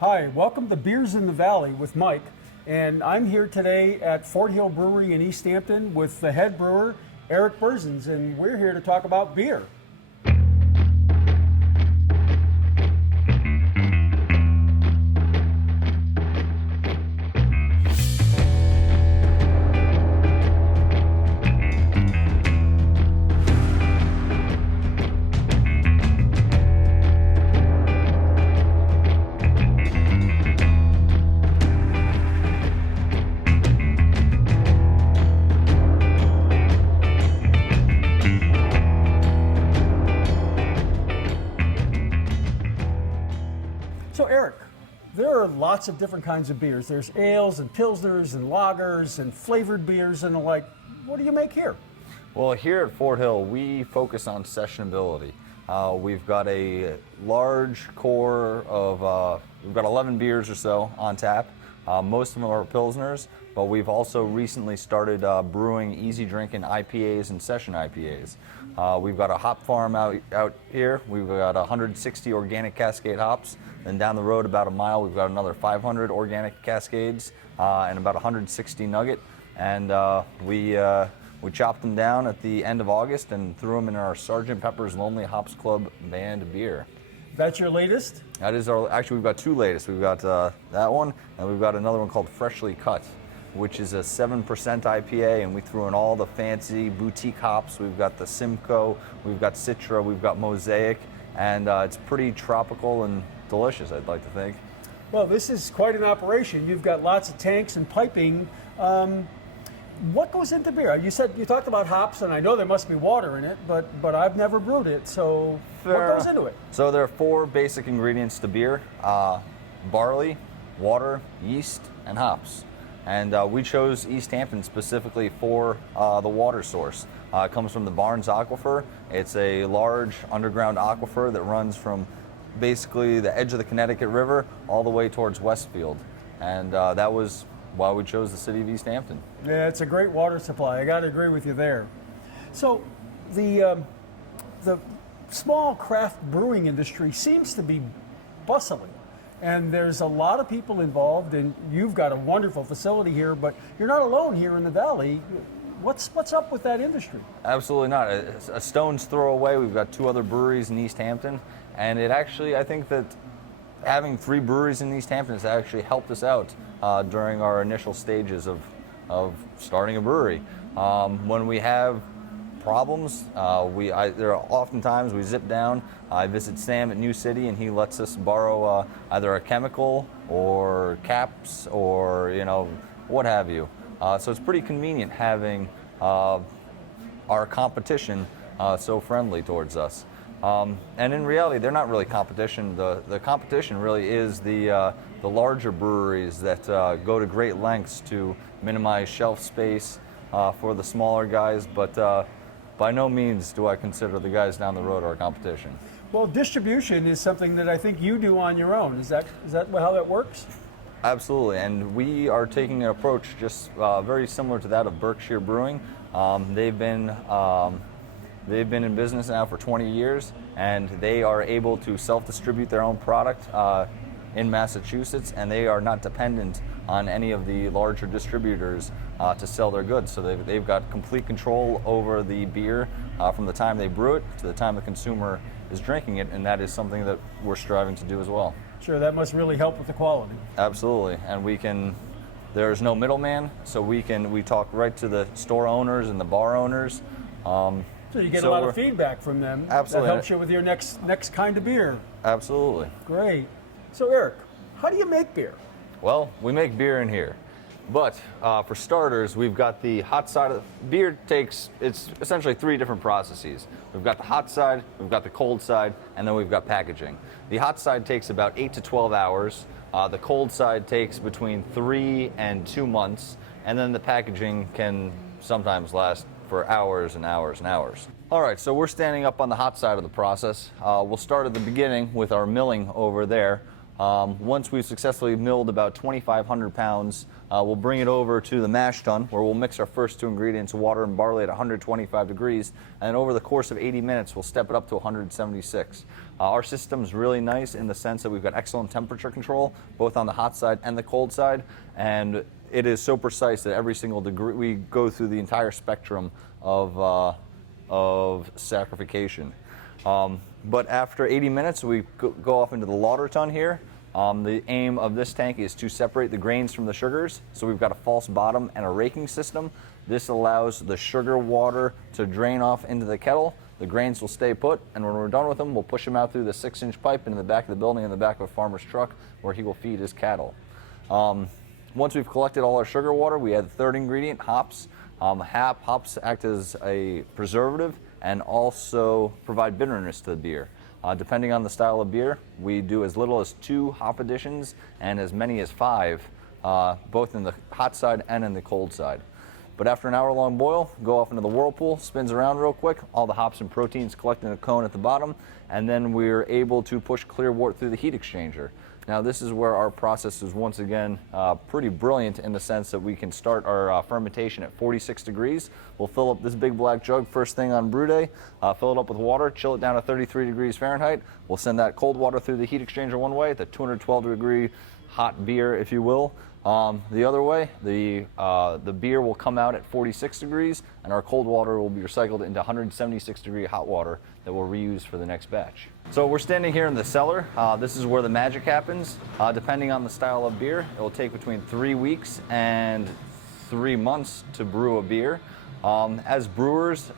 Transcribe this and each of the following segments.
Hi, welcome to Beers in the Valley with Mike. And I'm here today at Fort Hill Brewery in East Hampton with the head brewer, Eric Berzins, and we're here to talk about beer. So Eric, there are lots of different kinds of beers. There's ales and pilsners and lagers and flavored beers and the like. What do you make here? Well, here at Fort Hill, we focus on sessionability. We've got a large core of, we've got 11 beers or so on tap. Most of them are pilsners, but we've also recently started brewing easy drinking IPAs and session IPAs. We've got a hop farm out here. We've got 160 organic Cascade hops. Then down the road about a mile, we've got another 500 organic Cascades and about 160 Nugget. And we chopped them down at the end of August and threw them in our Sgt. Pepper's Lonely Hops Club band beer. That's your latest? That is actually we've got two latest. We've got that one, and we've got another one called Freshly Cut, which is a 7% IPA, and we threw in all the fancy boutique hops. We've got the Simcoe, we've got Citra, we've got Mosaic, and it's pretty tropical and delicious, I'd like to think. Well, this is quite an operation. You've got lots of tanks and piping. What goes into beer? You talked about hops, and I know there must be water in it, but I've never brewed it. So what goes into it? So there are four basic ingredients to beer: barley, water, yeast, and hops. And we chose East Hampton specifically for the water source. It comes from the Barnes Aquifer. It's a large underground aquifer that runs from basically the edge of the Connecticut River all the way towards Westfield. And that was why we chose the city of East Hampton. Yeah, it's a great water supply. I got to agree with you there. So the small craft brewing industry seems to be bustling. And there's a lot of people involved, and you've got a wonderful facility here, but you're not alone here in the Valley. What's up with that industry? Absolutely not. A stone's throw away. We've got two other breweries in East Hampton, and it actually, I think that having three breweries in East Hampton has actually helped us out during our initial stages of starting a brewery. When we have problems, there are oftentimes we zip down. I visit Sam at New City, and he lets us borrow either a chemical or caps or what have you. So it's pretty convenient having our competition so friendly towards us. And in reality, they're not really competition. The competition really is the larger breweries that go to great lengths to minimize shelf space for the smaller guys, but by no means do I consider the guys down the road our competition. Well, distribution is something that I think you do on your own. Is that how that works? Absolutely, and we are taking an approach just very similar to that of Berkshire Brewing. They've been in business now for 20 years, and they are able to self-distribute their own product in Massachusetts, and they are not dependent on any of the larger distributors to sell their goods. So they've got complete control over the beer from the time they brew it to the time the consumer is drinking it, and that is something that we're striving to do as well. Sure, that must really help with the quality. Absolutely, and there's no middleman, so we talk right to the store owners and the bar owners. So you get a lot of feedback from them. Absolutely. That helps you with your next kind of beer. Absolutely. Great. So Eric, how do you make beer? Well, we make beer in here. But for starters, we've got the hot side of the beer. It's essentially three different processes. We've got the hot side, we've got the cold side, and then we've got packaging. The hot side takes about 8 to 12 hours. The cold side takes between 3 and 2 months, and then the packaging can sometimes last for hours and hours and hours. All right, so we're standing up on the hot side of the process. We'll start at the beginning with our milling over there. Once we've successfully milled about 2,500 pounds, we'll bring it over to the mash tun, where we'll mix our first two ingredients, water and barley, at 125 degrees. And then over the course of 80 minutes, we'll step it up to 176. Our system's really nice in the sense that we've got excellent temperature control, both on the hot side and the cold side. And it is so precise that every single degree, we go through the entire spectrum of saccharification. But after 80 minutes, we go off into the lauter tun here. The aim of this tank is to separate the grains from the sugars. So we've got a false bottom and a raking system. This allows the sugar water to drain off into the kettle. The grains will stay put, and when we're done with them, we'll push them out through the 6-inch pipe into the back of the building in the back of a farmer's truck where he will feed his cattle. Once we've collected all our sugar water, we add the third ingredient, hops. Hops act as a preservative and also provide bitterness to the beer. Depending on the style of beer, we do as little as 2 hop additions and as many as 5, both in the hot side and in the cold side. But after an hour-long boil, go off into the whirlpool, spins around real quick, all the hops and proteins collect in a cone at the bottom, and then we're able to push clear wort through the heat exchanger. Now this is where our process is once again pretty brilliant in the sense that we can start our fermentation at 46 degrees. We'll fill up this big black jug first thing on brew day, fill it up with water, chill it down to 33 degrees Fahrenheit. We'll send that cold water through the heat exchanger one way, the 212 degree hot beer, if you will. The other way, the beer will come out at 46 degrees, and our cold water will be recycled into 176 degree hot water that we'll reuse for the next batch. So we're standing here in the cellar. This is where the magic happens. Depending on the style of beer, it will take between 3 weeks and 3 months to brew a beer. As brewers,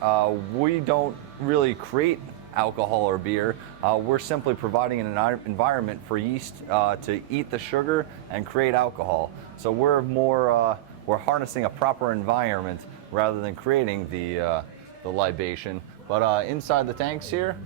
we don't really create alcohol or beer. We're simply providing an environment for yeast to eat the sugar and create alcohol. So we're harnessing a proper environment rather than creating the libation. But inside the tanks here,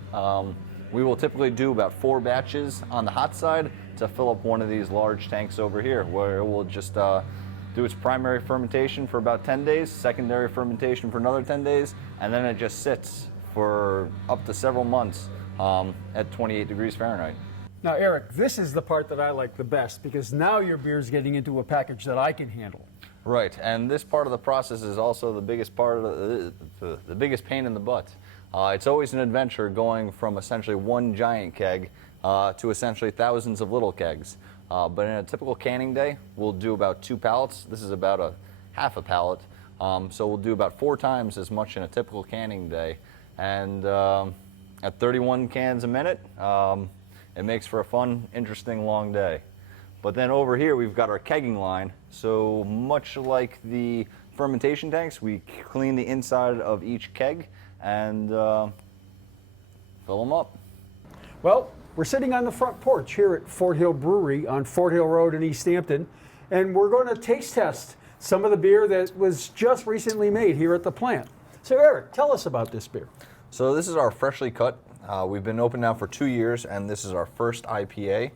we will typically do about 4 batches on the hot side to fill up one of these large tanks over here, where it will just do its primary fermentation for about 10 days, secondary fermentation for another 10 days, and then it just sits for up to several months at 28 degrees Fahrenheit. Now, Eric, this is the part that I like the best because now your beer's getting into a package that I can handle. Right, and this part of the process is also the biggest part of the biggest pain in the butt. It's always an adventure going from essentially one giant keg to essentially thousands of little kegs. But in a typical canning day, we'll do about 2 pallets. This is about a half a pallet. So we'll do about 4 times as much in a typical canning day. And at 31 cans a minute, it makes for a fun, interesting, long day. But then over here, we've got our kegging line. So much like the fermentation tanks, we clean the inside of each keg and fill them up. Well, we're sitting on the front porch here at Fort Hill Brewery on Fort Hill Road in East Hampton, and we're going to taste test some of the beer that was just recently made here at the plant. So Eric, tell us about this beer. So this is our freshly cut. We've been open now for 2 years, and this is our first IPA.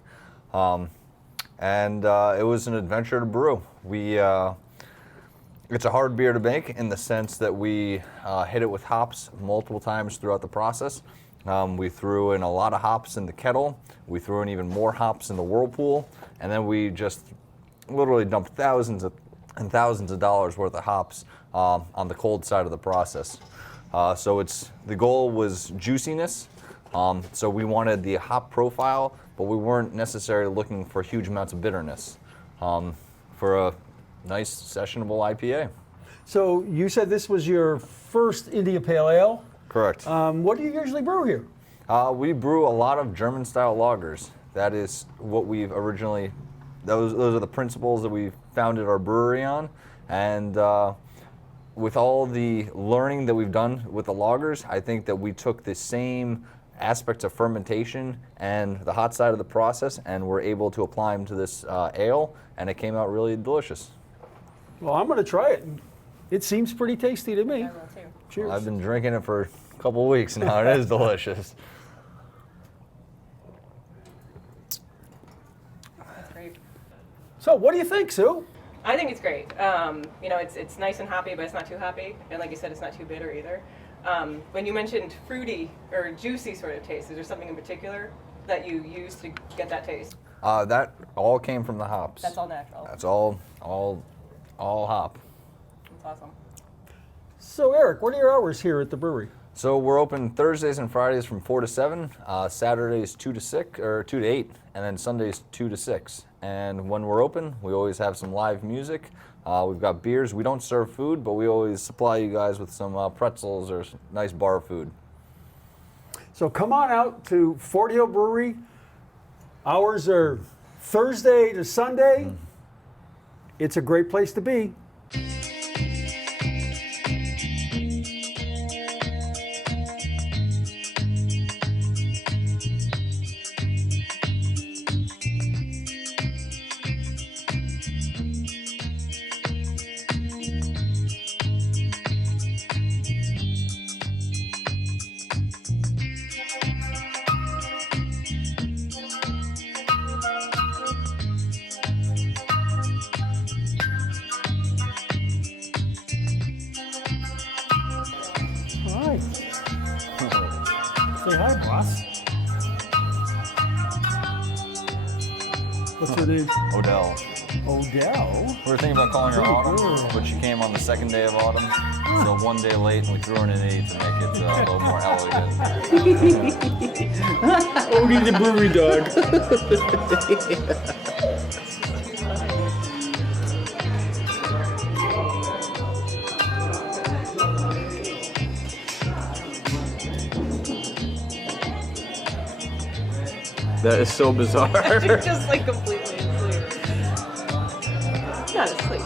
It was an adventure to brew. It's a hard beer to make in the sense that we hit it with hops multiple times throughout the process. We threw in a lot of hops in the kettle. We threw in even more hops in the whirlpool, and then we just literally dumped thousands and thousands of dollars worth of hops on the cold side of the process. So the goal was juiciness. So we wanted the hop profile, but we weren't necessarily looking for huge amounts of bitterness for a nice sessionable IPA. So you said this was your first India Pale Ale. Correct. What do you usually brew here? We brew a lot of German-style lagers. That is what we've originally. Those are the principles that we founded our brewery on, and with all the learning that we've done with the lagers, I think that we took the same aspects of fermentation and the hot side of the process, and we're able to apply them to this ale, and it came out really delicious. Well, I'm going to try it. It seems pretty tasty to me. I will too. Cheers. I've been drinking it for a couple of weeks now. It is delicious. That's great. So what do you think, Sue? I think it's great. It's nice and hoppy, but it's not too hoppy, and like you said, it's not too bitter either. When you mentioned fruity or juicy sort of taste, is there something in particular that you use to get that taste? That all came from the hops. That's all natural. That's all hop. That's awesome. So, Eric, what are your hours here at the brewery? So we're open Thursdays and Fridays from 4 to 7, Saturdays 2 to 6 or 2 to 8, and then Sundays 2 to 6. And when we're open, we always have some live music. We've got beers. We don't serve food, but we always supply you guys with some pretzels or some nice bar food. So come on out to Fort Hill Brewery. Hours are Thursday to Sunday. It's a great place to be. Hi. Say hi, boss. What's her name? Odell. Odell. We were thinking about calling her Good Autumn, girl. but she came on the second day of autumn. So one day late, and we threw her in an 8 to make it a little more elegant. Odie the brewery dog. That is so bizarre. She's just like completely asleep. Not asleep.